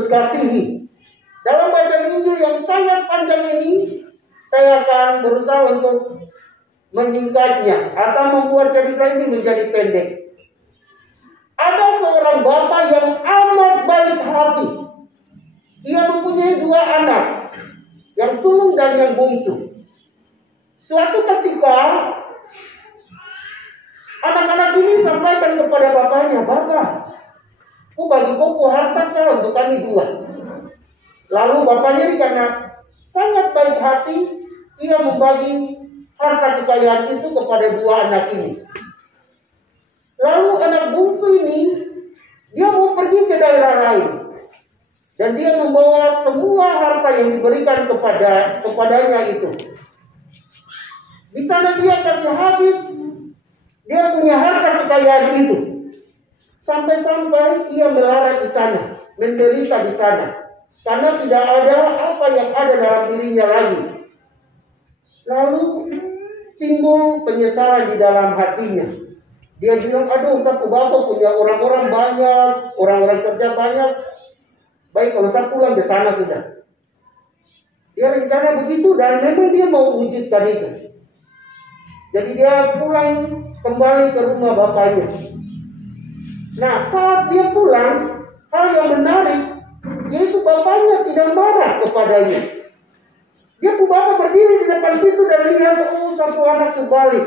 Yesus kasihi. Dalam bacaan Injil yang sangat panjang ini, saya akan berusaha untuk menyingkatnya atau membuat cerita ini menjadi pendek. Ada seorang bapak yang amat baik hati. Ia mempunyai 2 anak, yang sulung dan yang bungsu. Suatu ketika, anak-anak ini sampaikan kepada bapaknya, "Bapak, bagi kau harta kau untuk kami 2. Lalu bapaknya ini karena sangat baik hati, ia membagi harta kekayaan itu kepada 2 anak ini. Lalu anak bungsu ini, dia mau pergi ke daerah lain. Dan dia membawa semua harta yang diberikan kepadanya itu. Di sana dia kasih habis. Dia punya harta kekayaan itu. Sampai-sampai ia melarat di sana, menderita di sana. Karena tidak ada apa yang ada dalam dirinya lagi. Lalu timbul penyesalan di dalam hatinya. Dia bilang, "Aduh, sapu bapak punya orang-orang banyak, orang-orang kerja banyak. Baik, kalau saya pulang ke sana sudah." Dia rencana begitu dan memang dia mau wujudkan itu. Jadi dia pulang kembali ke rumah bapaknya. Nah, saat dia pulang, hal yang menarik yaitu bapaknya tidak marah kepadanya. Dia bapak berdiri di depan pintu dan lihat, satu anak sebalik.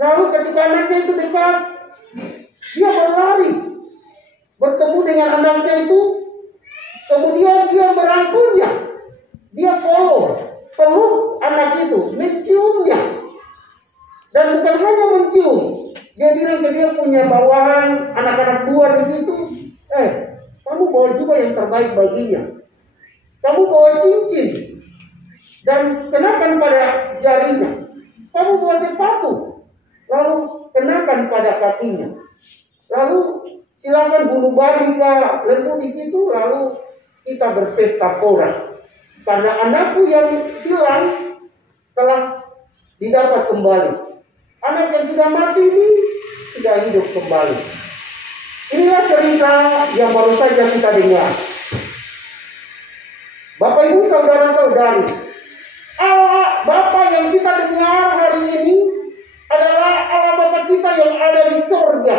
Lalu ketika anaknya itu dekat, dia berlari, bertemu dengan anaknya itu, kemudian dia merangkulnya, dia peluk anak itu, menciumnya, dan bukan hanya mencium, dia bilang ke dia punya bawahan anak-anak buah di situ, kamu bawa juga yang terbaik baginya, kamu bawa cincin dan kenakan pada jarinya, kamu bawa sepatu, lalu kenakan pada kakinya. Lalu silakan bunuh babi kah, lembu di situ, lalu kita berpesta pora. Karena anakku yang hilang telah didapat kembali. Anak yang sudah mati ini sudah hidup kembali. Inilah cerita yang baru saja kita dengar. Bapak Ibu saudara-saudari, Allah Bapa yang kita dengar hari ini adalah Allah Bapa kita yang ada di surga.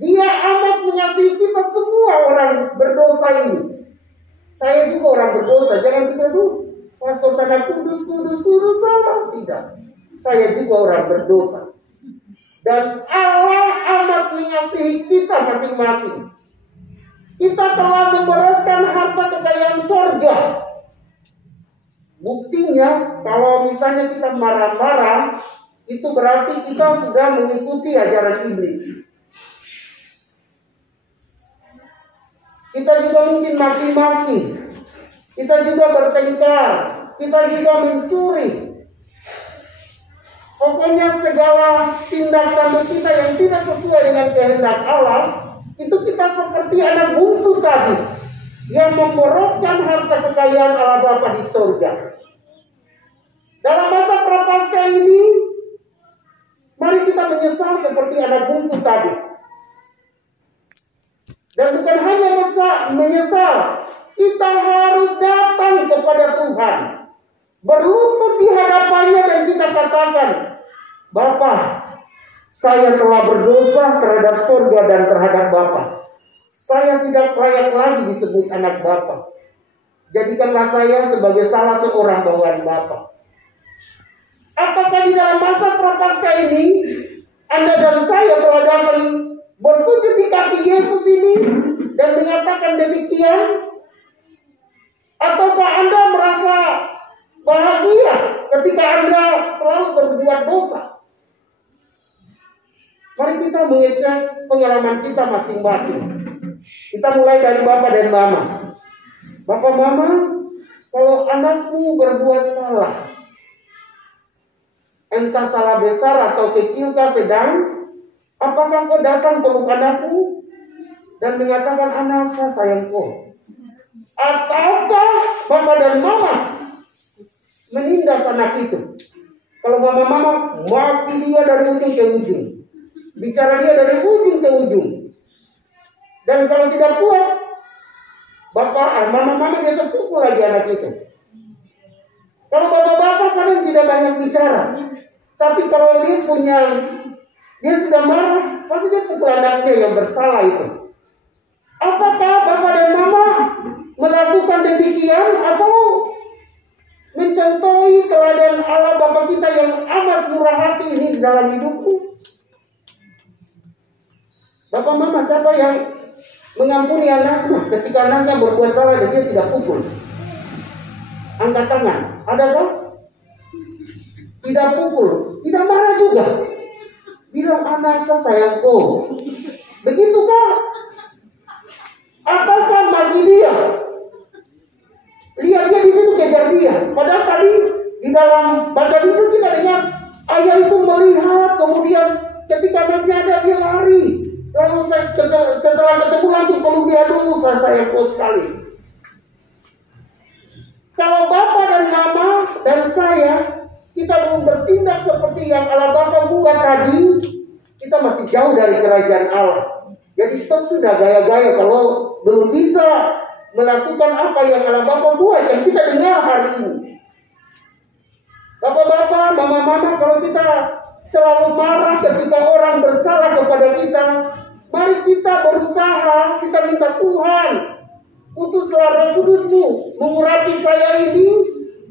Dia amat mengasihi kita semua orang berdosa ini. Saya juga orang berdosa. Jangan pikir pastor sana kudus salah. Tidak. Saya juga orang berdosa. Dan Allah amat mengasihi kita masing-masing. Kita telah membereskan harta kekayaan surga. Buktinya, kalau misalnya kita marah-marah, itu berarti kita sudah mengikuti ajaran iblis. Kita juga mungkin maki-maki, kita juga bertengkar, kita juga mencuri. Pokoknya segala tindakan kita yang tidak sesuai dengan kehendak Allah, itu kita seperti anak bungsu tadi yang memboroskan harta kekayaan Allah Bapa di surga. Dalam masa prapaskah ini, mari kita menyesal seperti anak bungsu tadi. Dan bukan hanya menyesal, kita harus datang kepada Tuhan, berlutut di hadapannya dan kita katakan, "Bapa, saya telah berdosa terhadap surga dan terhadap Bapa. Saya tidak layak lagi disebut anak Bapa. Jadikanlah saya sebagai salah seorang bawaan Bapa." Apakah di dalam masa prapaskah ini Anda dan saya telah datang bersujud di kaki Yesus ini dan mengatakan demikian? Ataukah Anda merasa bahagia ketika Anda selalu berbuat dosa? Mari kita mengecek pengalaman kita masing-masing. Kita mulai dari Bapak dan Mama. Bapak, Mama, kalau anakmu berbuat salah, entah salah besar atau kecil kah sedang, apakah kau datang peluk anakmu dan mengatakan, "Anak, saya sayang kau"? Ataukah Bapak dan Mama menindas anak itu? Kalau Mama maki dia dari ujung ke ujung, bicara dia dari ujung ke ujung, dan kalau tidak puas Mama biasa pukul lagi anak itu. Kalau bapak-bapak kadang tidak banyak bicara, tapi kalau dia sudah marah, pasti dia pukul anaknya yang bersalah itu. Apakah bapak dan mama melakukan demikian atau mencontohi teladan Allah Bapa kita yang amat murah hati ini di dalam hidupku? Bapak mama siapa yang mengampuni anaknya ketika anaknya berbuat salah dan dia tidak pukul? Angkat tangan. Adakah? Tidak pukul, tidak marah juga. Bilang anak saya sayangku. Begitukah? Ataukah bagi dia? Lihat dia di situ kejar dia. Padahal tadi di dalam bacaan itu kita dengar ayah itu melihat, kemudian ketika anaknya ada dia lari. Lalu setelah ketemu langsung peluk dia, aduh saya sayangku sekali. Kalau Bapak dan Mama dan saya, kita belum bertindak seperti yang Allah Bapa buat tadi, kita masih jauh dari kerajaan Allah. Jadi stop sudah gaya-gaya kalau belum bisa melakukan apa yang Allah Bapa buat yang kita dengar hari ini. Bapak-bapak, mama-mama, kalau kita selalu marah ketika orang bersalah kepada kita, mari kita berusaha, kita minta Tuhan, utuslah Roh Kudus-Mu mengurapi saya ini,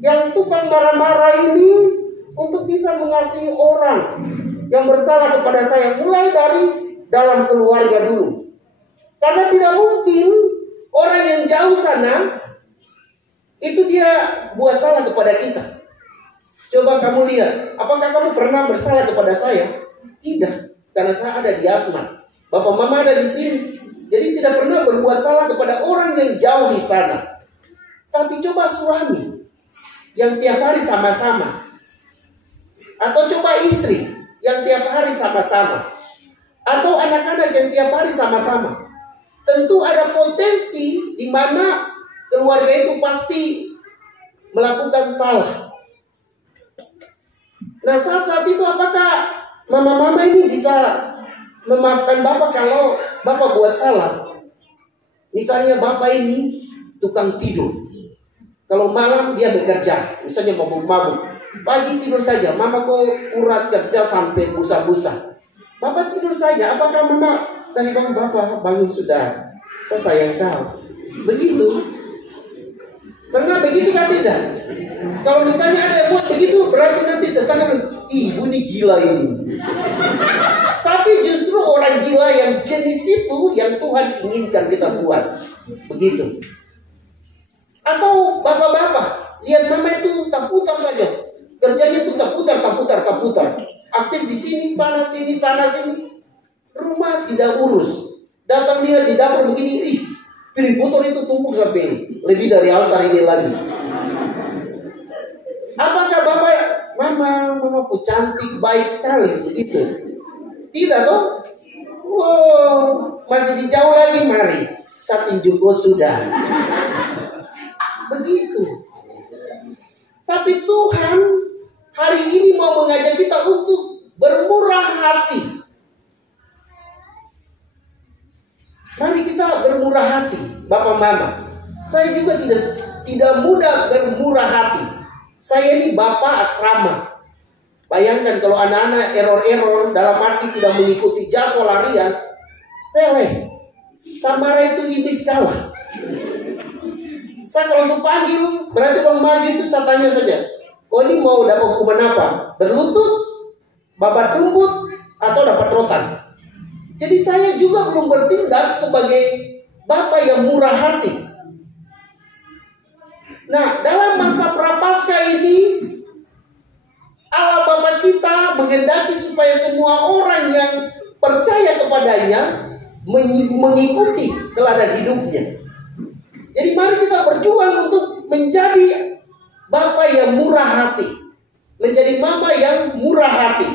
yang tukang marah-marah ini, untuk bisa mengasihi orang yang bersalah kepada saya, mulai dari dalam keluarga dulu. Karena tidak mungkin orang yang jauh sana itu dia buat salah kepada kita. Coba kamu lihat, apakah kamu pernah bersalah kepada saya? Tidak, karena saya ada di Asmat. Bapak mama ada di sini. Jadi tidak pernah berbuat salah kepada orang yang jauh di sana. Tapi coba suami yang tiap hari sama-sama, atau coba istri yang tiap hari sama-sama, atau anak-anak yang tiap hari sama-sama. Tentu ada potensi di mana keluarga itu pasti melakukan salah. Nah, saat-saat itu apakah mama-mama ini bisa memaafkan Bapak kalau Bapak buat salah? Misalnya Bapak ini tukang tidur, kalau malam dia bekerja, misalnya mabuk-mabuk, pagi tidur saja, mama kok urat kerja sampai busa-busa, Bapak tidur saja. Apakah mama kasih bangun, Bapak bangun sudah, saya sayang kau? Begitu? Pernah begitu kan tidak? Kalau misalnya ada yang buat begitu, berarti nanti tetangga, ibu ini gila ini. Tapi justru orang gila yang jenis itu yang Tuhan inginkan kita buat. Begitu. Atau bapak-bapak, lihat mama itu tak putar saja. Kerjanya itu tak putar. Aktif di sini, sana, sini. Rumah tidak urus. Datang lihat di dapur begini, piring kotor itu tumpuk sampai lebih dari altar ini lagi. Apakah Bapak, Mama ku cantik, baik sekali begitu? Tidak toh? Wow, masih dijauh lagi, mari satinjuko sudah. Begitu. Tapi Tuhan hari ini mau mengajak kita untuk bermurah hati. Mari kita bermurah hati, Bapak Mama. Saya juga tidak mudah bermurah hati. Saya ini Bapak asrama. Bayangkan kalau anak-anak error dalam arti tidak mengikuti jadwal harian, peleh. Samara itu iblis kalah. Saya kalau panggil, berarti dong maju itu saya tanya saja, oh ini mau dapat hukuman apa? Berlutut, babat rumput, atau dapat rotan? Jadi saya juga belum bertindak sebagai Bapak yang murah hati. Nah, dalam masa prapaskah ini, Allah Bapa kita menghendaki supaya semua orang yang percaya kepadanya mengikuti teladan hidupnya. Jadi mari kita berjuang untuk menjadi Bapa yang murah hati, menjadi mama yang murah hati,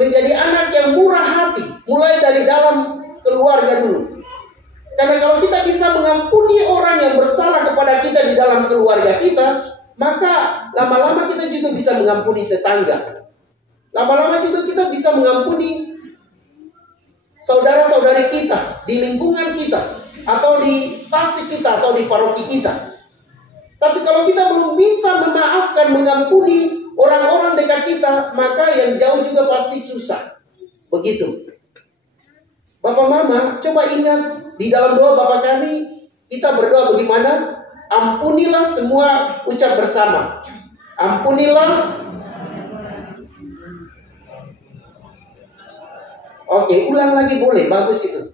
menjadi anak yang murah hati, mulai dari dalam keluarga dulu. Karena kalau kita bisa mengampuni orang yang bersalah kepada kita di dalam keluarga kita, maka lama-lama kita juga bisa mengampuni tetangga. Lama-lama juga kita bisa mengampuni saudara-saudari kita di lingkungan kita. atau di stasi kita, atau di paroki kita. Tapi kalau kita belum bisa memaafkan, mengampuni orang-orang dekat kita, maka yang jauh juga pasti susah. Begitu. Bapak Mama, coba ingat di dalam doa Bapa Kami, kita berdoa bagaimana? Ampunilah semua, ucap bersama. Ampunilah. Oke, ulang lagi boleh, bagus itu.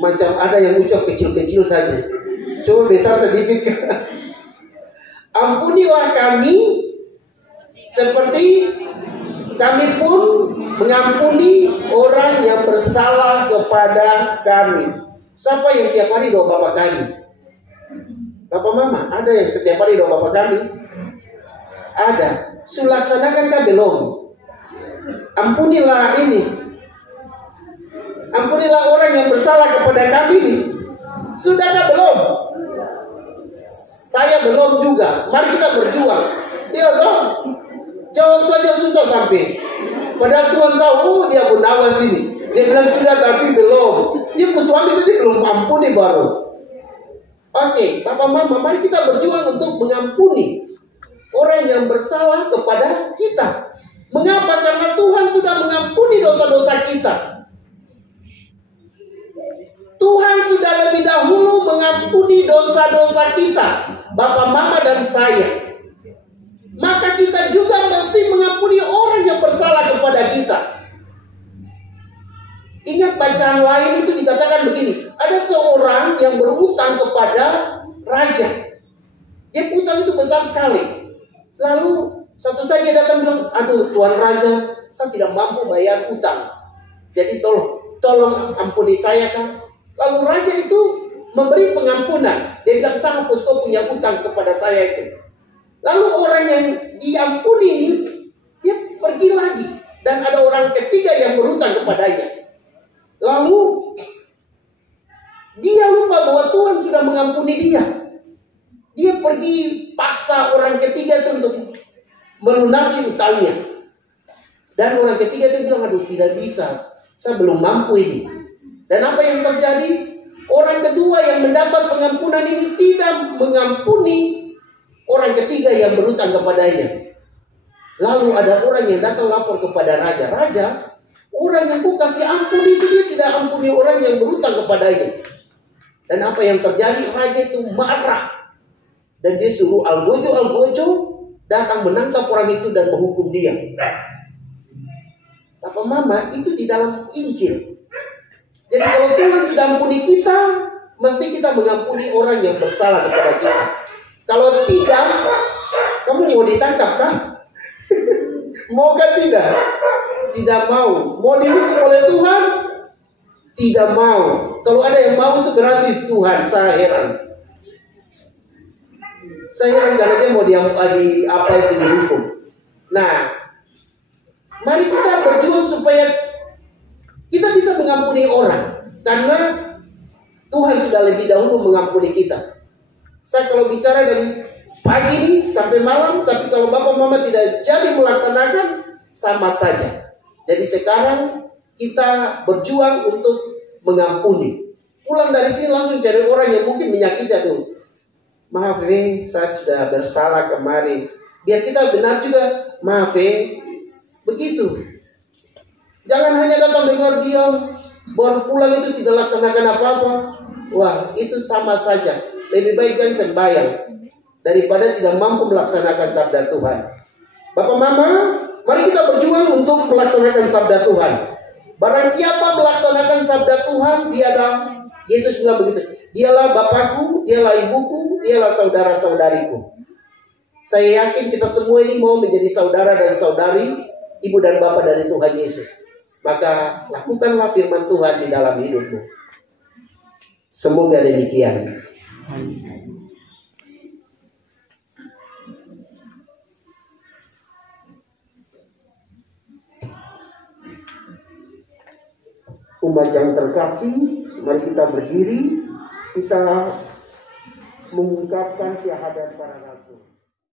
Macam ada yang ucap kecil-kecil saja. Coba besar sedikit. Ampunilah kami seperti kami pun mengampuni orang yang bersalah kepada kami. Siapa yang tiap hari doa Bapa Kami? Bapak Mama, ada yang setiap hari doa Bapa Kami? Ada. Sulaksanakan kah belum? Ampunilah ini. Ampunilah orang yang bersalah kepada kami ini. Sudahkah belum? Saya belum juga. Mari kita berjuang. Iya toh? Jawab saja susah sampai. Padahal Tuhan tahu, dia Gunawan sini. Dia bilang sudah tapi belum. Dia suami sendiri belum ampuni baru. Oke, Bapak Mama, mari kita berjuang untuk mengampuni orang yang bersalah kepada kita. Mengapa? Karena Tuhan sudah mengampuni dosa-dosa kita. Tuhan sudah lebih dahulu mengampuni dosa-dosa kita, Bapak Mama dan saya. Maka kita juga mesti mengampuni orang yang bersalah kepada kita. Ingat bacaan lain itu dikatakan begini. Ada seorang yang berhutang kepada raja. Dia hutang itu besar sekali. Lalu satu saja datang bilang, aduh Tuan Raja, saya tidak mampu bayar hutang. Jadi tolong ampuni saya kan. Lalu raja itu memberi pengampunan. Dia bilang, saya hapus kau punya hutang kepada saya itu. Lalu orang yang diampuni ini, dia pergi lagi. Dan ada orang ketiga yang berhutang kepadanya. Lalu dia lupa bahwa Tuhan sudah mengampuni dia. Dia pergi paksa orang ketiga itu untuk melunasi hutangnya. Dan orang ketiga itu bilang, aduh tidak bisa, saya belum mampu ini. Dan apa yang terjadi? Orang kedua yang mendapat pengampunan ini tidak mengampuni orang ketiga yang berhutang kepadanya. Lalu ada orang yang datang lapor kepada raja. Raja, orang yang kau kasih ampun itu dia tidak ampuni orang yang berhutang kepadanya. Dan apa yang terjadi? Raja itu marah. Dan dia suruh algojo datang menangkap orang itu dan menghukum dia. Bapak Mama, itu di dalam Injil. Jadi kalau Tuhan sudah ampuni kita, mesti kita mengampuni orang yang bersalah kepada kita. Kalau tidak, kamu mau ditangkap kan? Mau kan tidak? Tidak mau. Mau dihukum oleh Tuhan? Tidak mau. Kalau ada yang mau itu berarti Tuhan. Saya heran. Saya heran karena dia mau apa itu dihukum. Nah, mari kita berjuang supaya kita bisa mengampuni orang. Karena Tuhan sudah lebih dahulu mengampuni kita. Saya kalau bicara dari pagi ini sampai malam, tapi kalau Bapak Mama tidak jadi melaksanakan, sama saja. Jadi sekarang kita berjuang untuk mengampuni. Pulang dari sini langsung cari orang yang mungkin menyakiti dulu. Maaf saya sudah bersalah kemarin. Biar kita benar juga, maaf begitu. Jangan hanya datang dengar dia, baru pulang itu tidak laksanakan apa-apa. Wah, itu sama saja. Lebih baik kan sembahyang daripada tidak mampu melaksanakan sabda Tuhan. Bapak Mama, mari kita berjuang untuk melaksanakan sabda Tuhan. Barang siapa melaksanakan sabda Tuhan, dialah, Yesus bilang begitu, dialah Bapakku, dialah ibuku, dialah saudara-saudariku. Saya yakin kita semua ini mau menjadi saudara dan saudari, ibu dan bapak dari Tuhan Yesus. Maka lakukanlah firman Tuhan di dalam hidupmu. Semoga demikian. Umat yang terkasih, mari kita berdiri, kita mengungkapkan syahadat para rasul.